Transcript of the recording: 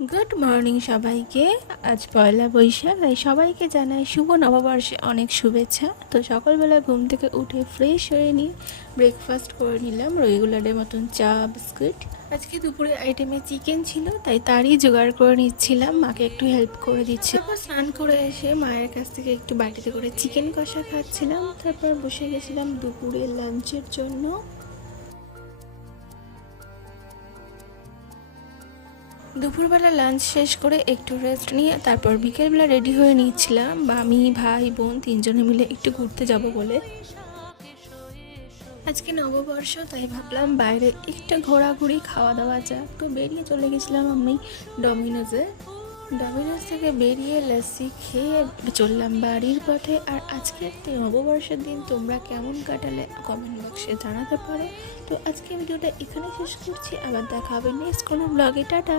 Good morning সবাইকে। আজ পয়লা বৈশাখ, তাই সবাইকে জানাই শুভ নববর্ষে অনেক শুভেচ্ছা। তো সকালবেলা ঘুম থেকে উঠে ফ্রেশ হয়ে নিয়ে ব্রেকফাস্ট করে নিলাম রেগুলারের মতন, চা বিস্কুট। আজকে দুপুরে আইটেমে চিকেন ছিল, তাই তারই জোগাড় করে নিচ্ছিলাম, মাকে একটু হেল্প করে দিচ্ছি। তারপর স্নান করে এসে মায়ের কাছ থেকে একটু বাটিতে করে চিকেন কষা খাচ্ছিলাম। তারপর বসে গেছিলাম দুপুরে লাঞ্চের জন্য। দুপুরবেলা লাঞ্চ শেষ করে একটু রেস্ট নিয়ে তারপর বিকেলবেলা রেডি হয়ে নিচ্ছিলাম, বা আমি ভাই বোন তিনজনে মিলে একটু ঘুরতে যাব বলে। আজকে নববর্ষ, তাই ভাবলাম বাইরে একটু ঘোরাঘুরি খাওয়া দাওয়া যাক। তো বেরিয়ে চলে গেছিলাম আমি ডমিনোজে। ডমিনোজ থেকে বেরিয়ে লস্যি খেয়ে চললাম বাড়ির পথে। আর আজকের নববর্ষের দিন তোমরা কেমন কাটালে কমেন্ট বক্সে জানাতে পারো। তো আজকে ভিডিওটা এখানে শেষ করছি, আবার দেখা হবে নেক্সট কোনো ব্লগে। টাটা।